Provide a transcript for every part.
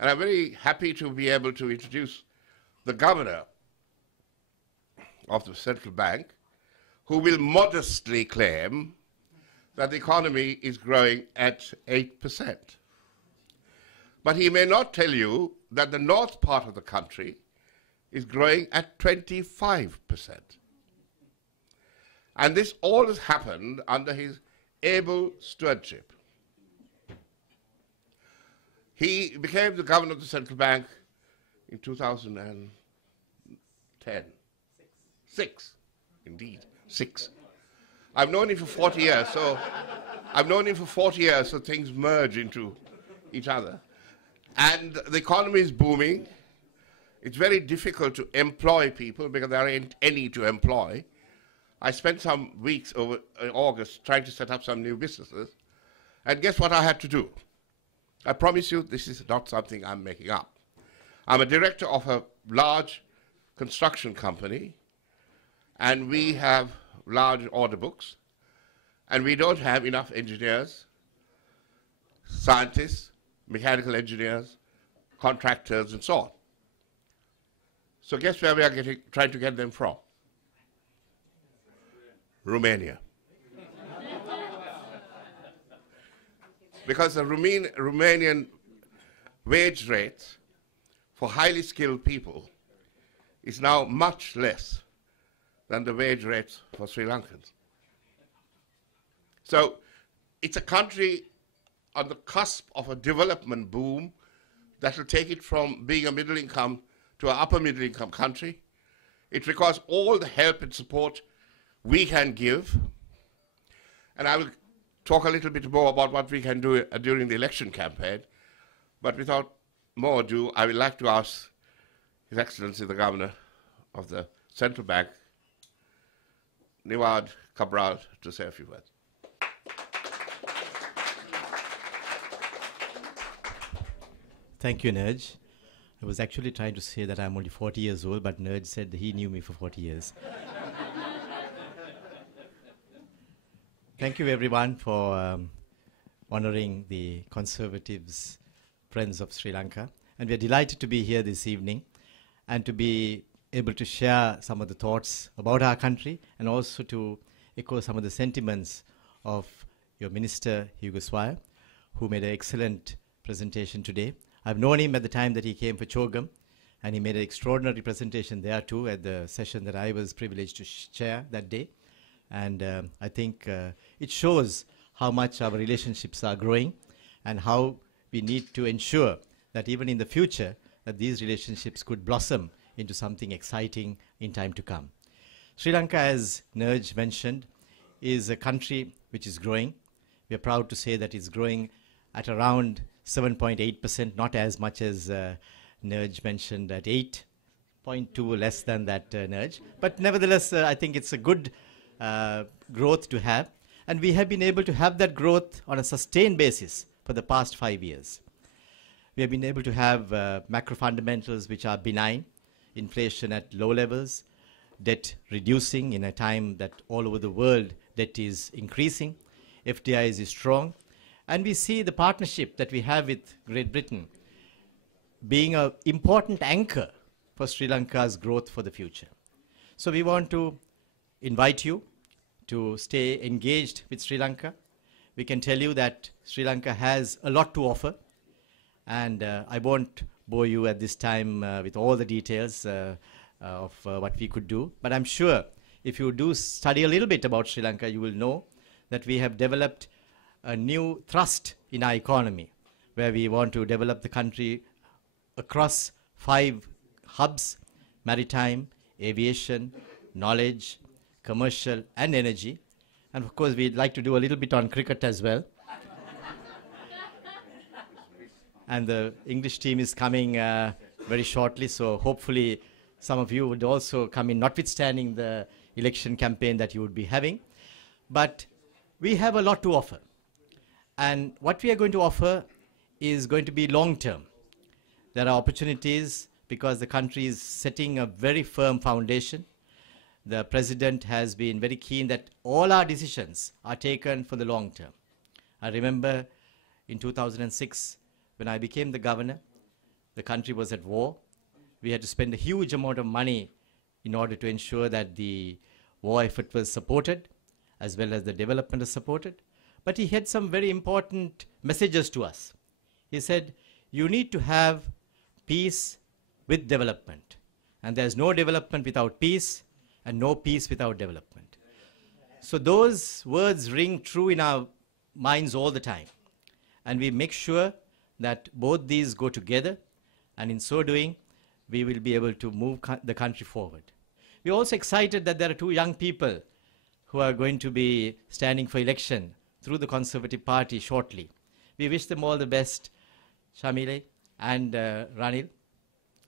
And I'm very happy to be able to introduce the governor of the central bank, who will modestly claim that the economy is growing at 8%. But he may not tell you that the north part of the country is growing at 25%. And this all has happened under his able stewardship. He became the governor of the central bank in 2010. Six, indeed, 6. I've known him for 40 years, so things merge into each other. And the economy is booming. It's very difficult to employ people because there aren't any to employ. I spent some weeks over August trying to set up some new businesses. And guess what I had to do? I promise you this is not something I'm making up. I'm a director of a large construction company, and we have large order books, and we don't have enough engineers, scientists, mechanical engineers, contractors, and so on. So guess where we are trying to get them from? Romania. Because the Romanian wage rate for highly skilled people is now much less than the wage rates for Sri Lankans. So it's a country on the cusp of a development boom that will take it from being a middle income to an upper middle income country. It requires all the help and support we can give. And I will talk a little bit more about what we can do during the election campaign. But without more ado, I would like to ask His Excellency the Governor of the Central Bank, Nivard Cabraal, to say a few words. Thank you, Nerj. I was actually trying to say that I'm only 40 years old, but Nerj said that he knew me for 40 years. Thank you, everyone, for honoring the Conservatives, Friends of Sri Lanka. And we're delighted to be here this evening and to be able to share some of the thoughts about our country and also to echo some of the sentiments of your Minister, Hugo Swire, who made an excellent presentation today. I've known him at the time that he came for Chogam, and he made an extraordinary presentation there too at the session that I was privileged to chair that day. And I think it shows how much our relationships are growing and how we need to ensure that even in the future that these relationships could blossom into something exciting in time to come. Sri Lanka, as Nerj mentioned, is a country which is growing. We are proud to say that it's growing at around 7.8%, not as much as Nerj mentioned at 8.2, less than that, Nerj. But nevertheless, I think it's a good growth to have. And we have been able to have that growth on a sustained basis for the past 5 years. We have been able to have macro fundamentals which are benign, inflation at low levels, debt reducing in a time that all over the world debt is increasing, FDIs is strong, and we see the partnership that we have with Great Britain being an important anchor for Sri Lanka's growth for the future. So we want to invite you to stay engaged with Sri Lanka. We can tell you that Sri Lanka has a lot to offer, and I won't bore you at this time with all the details of what we could do, but I'm sure if you do study a little bit about Sri Lanka, you will know that we have developed a new thrust in our economy, where we want to develop the country across 5 hubs: maritime, aviation, knowledge, commercial, and energy. And of course, we'd like to do a little bit on cricket as well. And the English team is coming very shortly, so hopefully some of you would also come in, notwithstanding the election campaign that you would be having. But we have a lot to offer. And what we are going to offer is going to be long-term. There are opportunities because the country is setting a very firm foundation. The President has been very keen that all our decisions are taken for the long term. I remember in 2006, when I became the governor, the country was at war. We had to spend a huge amount of money in order to ensure that the war effort was supported, as well as the development is supported. But he had some very important messages to us. He said, you need to have peace with development. And there's no development without peace, and no peace without development. So those words ring true in our minds all the time. And we make sure that both these go together, and in so doing, we will be able to move the country forward. We're also excited that there are two young people who are going to be standing for election through the Conservative Party shortly. We wish them all the best, Shamile and Ranil.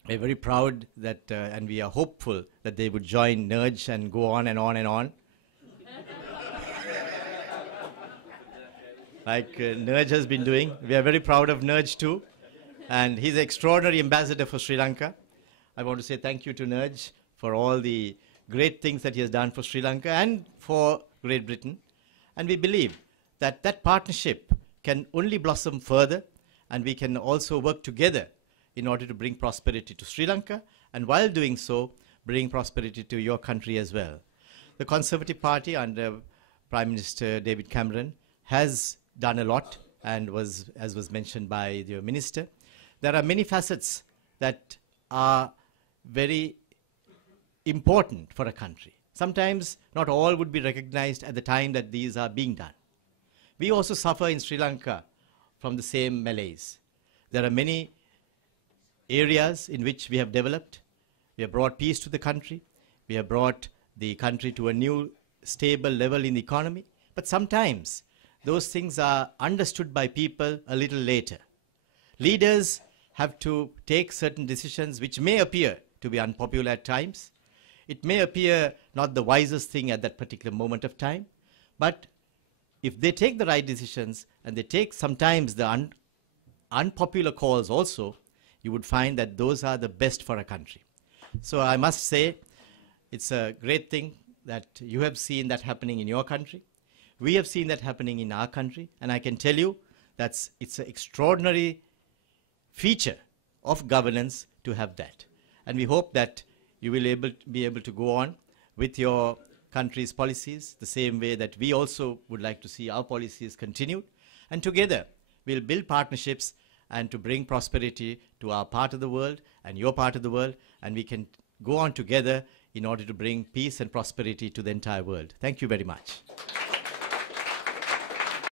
We're very proud that, and we are hopeful that they would join Nudge and go on and on and on. Like Nudge has been doing. We are very proud of Nudge too. And he's an extraordinary ambassador for Sri Lanka. I want to say thank you to Nudge for all the great things that he has done for Sri Lanka and for Great Britain. And we believe that that partnership can only blossom further, and we can also work together in order to bring prosperity to Sri Lanka, and while doing so, bring prosperity to your country as well. The Conservative Party under Prime Minister David Cameron has done a lot, and as was mentioned by the Minister, there are many facets that are very important for a country. Sometimes not all would be recognized at the time that these are being done. We also suffer in Sri Lanka from the same malaise. There are many areas in which we have developed. We have brought peace to the country. We have brought the country to a new stable level in the economy. But sometimes those things are understood by people a little later. Leaders have to take certain decisions which may appear to be unpopular at times. It may appear not the wisest thing at that particular moment of time, but if they take the right decisions and they take sometimes the unpopular calls also, you would find that those are the best for a country. So I must say, it's a great thing that you have seen that happening in your country. We have seen that happening in our country, and I can tell you that it's an extraordinary feature of governance to have that. And we hope that you will be able to go on with your country's policies the same way that we also would like to see our policies continued. And together, we'll build partnerships and to bring prosperity to our part of the world and your part of the world, and we can go on together in order to bring peace and prosperity to the entire world. Thank you very much.